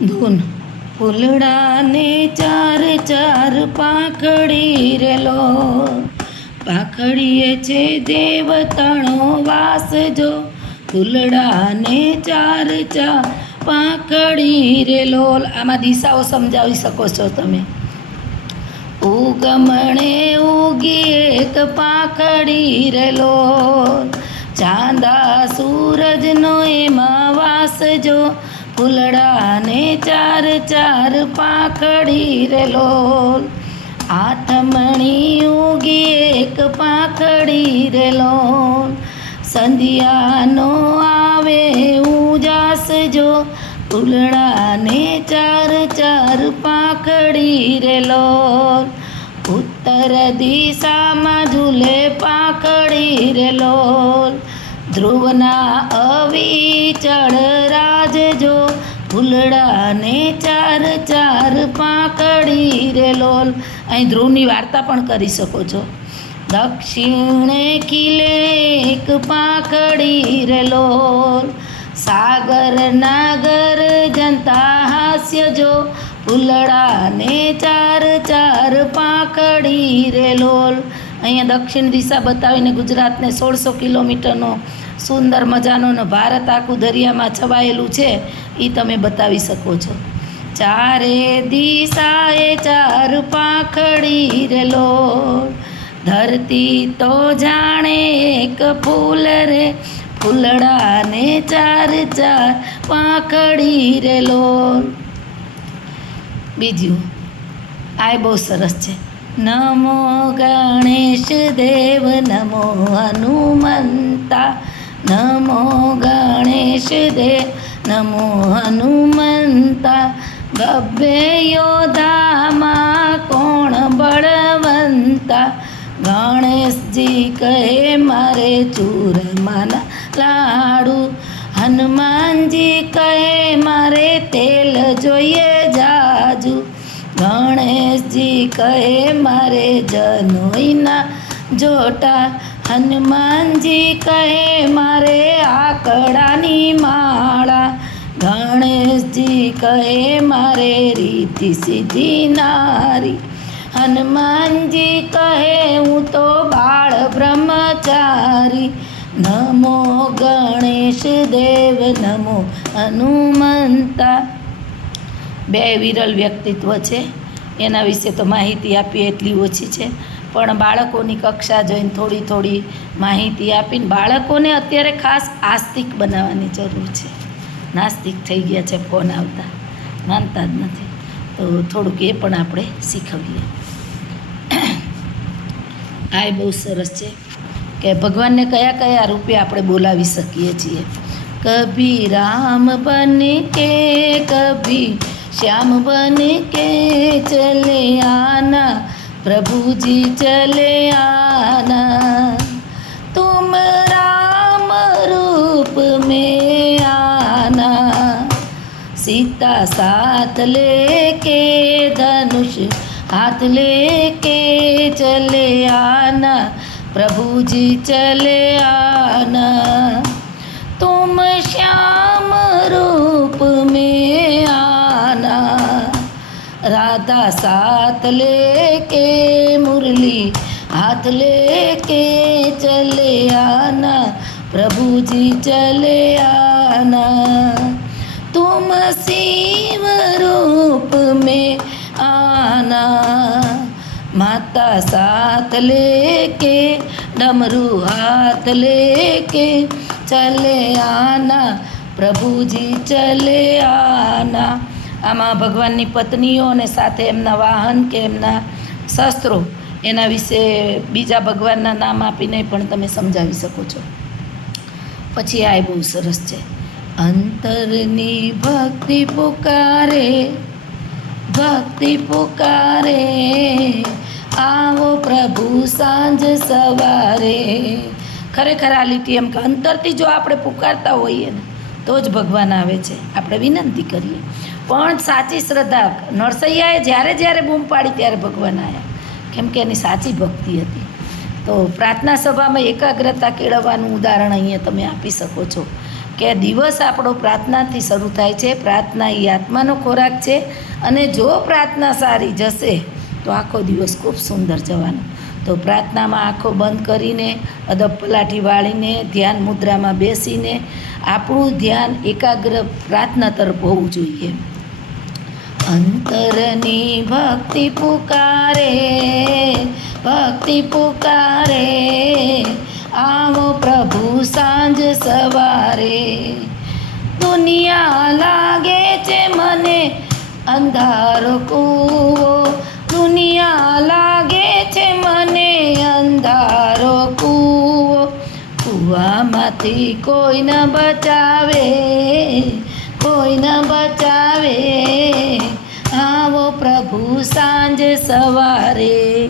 ધૂન ફૂલડાને ચાર ચાર પાંખડી રેલો, પાંખડીએ છે દેવતાણો વાસ જો, ફૂલડાને ચાર ચાર પાંખડી રેલો. આમાં દિશાઓ સમજાવી શકો છો તમે. ઉગમણે ઉગી એક પાંખડી રેલો, ચાંદા સૂરજનો એમાં વાસ જો, ફૂલડાને ચાર ચાર પાંખડી રેલો. આઠમણી ઉગી એક પાંખડી રેલો, સંધ્યાનો આવે ઉજાસ જો, ફૂલડાને ચાર ચાર પાંખડી રેલો. ઉત્તર દિશામાં ઝૂલે પાંખડી રેલો, ધ્રુવના અવિચળ રાજ જો, ફૂલડાને ચાર ચાર પાંખડી રેલો. અહીં ધ્રુવની વાર્તા પણ કરી શકો છો. દક્ષિણે ખીલે એક પાંખડી રેલો, સાગર નાગર જનતા હાસ્ય જો, ફૂલડાને ચાર ચાર પાંખડી રેલો. અહીંયા દક્ષિણ દિશા બતાવીને ગુજરાતને 1600 કિલોમીટરનો સુંદર મજાનો ભારત આખું દરિયામાં છવાયેલું છે એ તમે બતાવી શકો છો. ચારે દિશાએ ચાર પાંખડી રેલો, ધરતી તો જાણે એક ફૂલ રે, ફૂલડાને ચાર ચાર પાંખડી રેલો. બીજું આ બહુ સરસ છે. નમો ગણેશ દેવ નમો હનુમંતા, નમો ગણેશ દેવ નમો હનુમંતા, બબ્બે યોધામાં કોણ બળવંતા, ગણેશજી કહે મારે ચૂરમાના લાડુ, હનુમાનજી કહે મારે તેલ જોઈએ જાજુ, ગણેશજી કહે મારે જનોઈના જોટા, હનુમાનજી કહે મારે આકડાની માળા, ગણેશજી કહે મારે રીતિ સીધી નારી, હનુમાનજી કહે હું તો બાળ બ્રહ્મચારી. નમો ગણેશ દેવ નમો હનુમંતા. બે વિરલ વ્યક્તિત્વ છે, એના વિશે તો માહિતી આપીએ એટલી ઓછી છે, પણ બાળકોની કક્ષા જોઈને થોડી થોડી માહિતી આપીને બાળકોને અત્યારે ખાસ આસ્તિક બનાવવાની જરૂર છે. નાસ્તિક થઈ ગયા છે ફોન આવતા, માનતા જ નથી. તો થોડુંક એ પણ આપણે શીખવીએ. આ બહુ સરસ છે કે ભગવાનને કયા કયા રૂપે આપણે બોલાવી શકીએ છીએ. કભી રામ બન કે કભી શ્યામ બન કે ચલે આના, પ્રભુજી ચલે આના, तुम राम रूप में आना, सीता साथ लेके धनुष हाथ लेके चले आना, प्रभु जी चले आना, तुम श्याम रूप में आना, राधा साथ लेके मुरली हाथ लेके चले आना, प्रभु जी चले आना, तुम शिव रूप में आना, माता साथ लेके डमरू हाथ लेके चले आना, प्रभु जी चले आना. આમાં ભગવાનની પત્નીઓ અને સાથે એમના વાહન કે એમના શસ્ત્રો એના વિશે બીજા ભગવાનના નામ આપીને પણ તમે સમજાવી શકો છો. પછી આ બહુ સરસ છે. અંતરની ભક્તિ પુકારે, ભક્તિ પુકારે, આવો પ્રભુ સાંજ સવારે. ખરેખર આ લીટી એમ કે અંતરથી જો આપણે પુકારતા હોઈએ ને તો જ ભગવાન આવે છે. આપણે વિનંતી કરીએ પણ સાચી શ્રદ્ધા. નરસૈયાએ જ્યારે જ્યારે બૂમ પાડી ત્યારે ભગવાન આવ્યા, કેમ કે એની સાચી ભક્તિ હતી. તો પ્રાર્થના સભામાં એકાગ્રતા કેળવવાનું ઉદાહરણ અહીંયા તમે આપી શકો છો કે દિવસ આપણો પ્રાર્થનાથી શરૂ થાય છે. પ્રાર્થના એ આત્માનો ખોરાક છે અને જો પ્રાર્થના સારી જશે તો આખો દિવસ ખૂબ સુંદર જવાનો. તો પ્રાર્થનામાં આંખો બંધ કરીને, અદબ પલાઠી વાળીને, ધ્યાન મુદ્રામાં બેસીને આપણું ધ્યાન એકાગ્ર પ્રાર્થના તરફ હોવું જોઈએ. અંતરની ભક્તિ પુકારે, આવો પ્રભુ સાંજ સવારે. દુનિયા લાગે છે મને અંધારો કૂવો, દુનિયા લાગે છે મને અંધારો કૂવો. કૂવામાંથી કોઈ ન બચાવે, આવો પ્રભુ સાંજ સવારે.